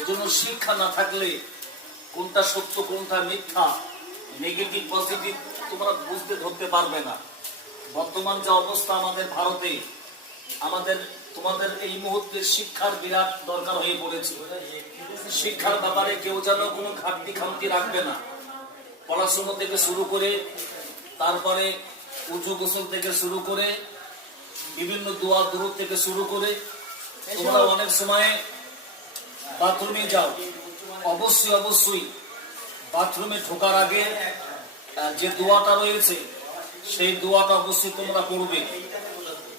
এজন্য শিক্ষা না থাকলে কোনটা সত্য কোনটা মিথ্যা, নেগেটিভ পজিটিভ তোমরা বুঝতে ধরতে পারবে না। বর্তমান যে অবস্থা আমাদের ভারতে, আমাদের তোমাদের এই মুহূর্তে শিক্ষার বিরাট দরকার হয়ে পড়েছে। শিক্ষার ব্যাপারে কেউ যেন কোনো ঘাটতি খামতি রাখবে না। পড়াশোনা থেকে শুরু করে, তারপরে উজু গোসল থেকে শুরু করে, বিভিন্ন দোয়া দুরূদ থেকে শুরু করে, তোমরা অনেক সময় বাথরুমে যাও, অবশ্যই অবশ্যই বাথরুমে ঢোকার আগে যে দোয়াটা রয়েছে সেই দোয়াটা অবশ্যই তোমরা পড়বে।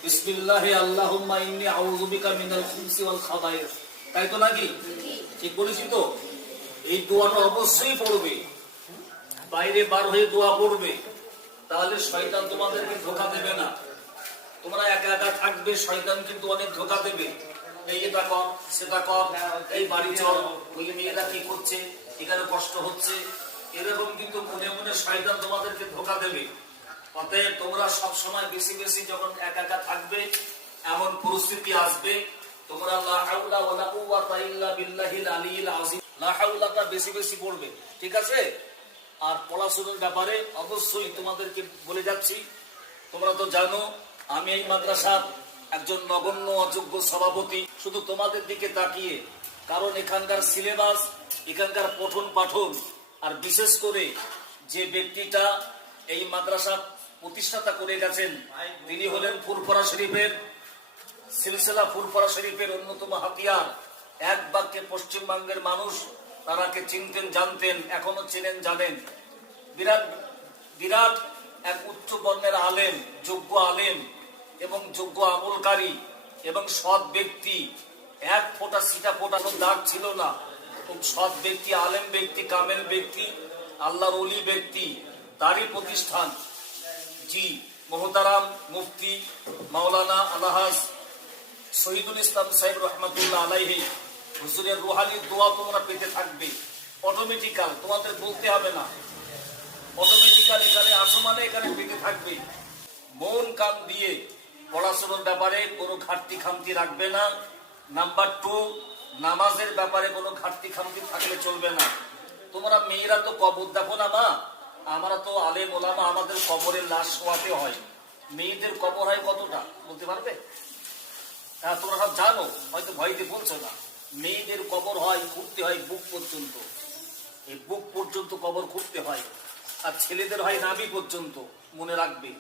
বিসমিল্লাহি আল্লাহুম্মা ইন্নী আউযু বিকা মিনাল খুবসি ওয়াল খাবায়েস, তাই তো নাকি? ঠিক বলেছি তো? এই দোয়াটা অবশ্যই পড়বে, বাইরে বার হয়ে দোয়া পড়বে, তাহলে শয়তান তোমাদেরকে ধোঁকা দেবে না। তোমরা একা একা থাকবে, শয়তান কিন্তু অনেক ধোঁকা দেবে। এই এটা কর, সেটা কর, এই বাড়ি চল, ওই মেয়েরা কি করছে, এখানে কষ্ট হচ্ছে, এরকম কিন্তু মনে মনে শয়তান তোমাদেরকে ধোঁকা দেবে। অতএব তোমরা সব সময় বেশি বেশি যখন একা একা থাকবে, এমন পরিস্থিতি আসবে, তোমরা লা হাওলা ওয়ালা কুওয়াতা ইল্লা বিল্লাহিল আলিয়্যিল আযীম, লা হাওলাটা বেশি বেশি পড়বে, ঠিক আছে? আর পড়াশোনার ব্যাপারে অবশ্যই তোমাদেরকে বলে যাচ্ছি, তোমরা তো জানো আমি এই মাদ্রাসার একজন নগণ্য অযোগ্য সভাপতি। শুধু তোমাদের দিকে তাকিয়ে, কারণ এখানকার সিলেবাস, এখানকার পঠন পাঠন, আর বিশেষ করে যে ব্যক্তিটা এই মাদ্রাসা প্রতিষ্ঠাতা করে গেছেন, তিনি হলেন ফুরফুরা শরীফের সিলসিলা ফুরফুরা শরীফের অন্যতম হাতিয়ার। এক বাক্যে পশ্চিমবঙ্গের মানুষ তারাকে চিনতেন, জানতেন, এখনো চেনেন, জানেন। বিরাট বিরাট এক উচ্চ বর্ণের আলেম, যোগ্য আলেম এবং যোগ্য আমলকারী এবং সৎ ব্যক্তি। এক ফোঁটা সিটা ফোটানো দাগ ছিল না। খুব সৎ ব্যক্তি, আলেম ব্যক্তি, কামেল ব্যক্তি, আল্লাহর ওলি ব্যক্তি, তারই প্রতিষ্ঠান। জি মোহতারাম মুফতি মাওলানা আলহাজ শহীদুল ইসলাম সাহেব রহমাতুল্লাহ আলাইহি হুজুরের রুহানির দোয়া তোমরা পেতে থাকবে অটোমেটিক্যাল, তোমাদের বলতে হবে না, অটোমেটিক্যাল এখানে আসমানে এখানে পেতে থাকবে। মন কান দিয়ে পড়াশোনার ব্যাপারে কোনো ঘাটতি খামতি রাখবে না। নাম্বার 2, নামাজের ব্যাপারে কোনো ঘাটতি খামতি থাকলে চলবে না। তোমরা মেয়েরা তো কবর দেখো না মা, আমরা তো আলেম ওলামা, আমাদের কবরের লাশ শোয়াতে হয়। মেয়েদের কবর হয় কতটা বলতে পারবে? হ্যাঁ, তোমরা সব জানো, হয়তো ভয়তে বলছো না। মেয়েদের কবর হয়, খুঁড়তে হয় বুক পর্যন্ত, এই বুক পর্যন্ত কবর খুঁড়তে হয়। আর ছেলেদের হয় নাভি পর্যন্ত, মনে রাখবে।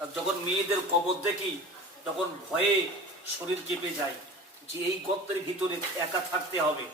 আর যখন মেয়েদের কবর দেখি তখন ভয়ে শরীর কেঁপে যায় যে এই গর্তের ভিতরে একা থাকতে হবে।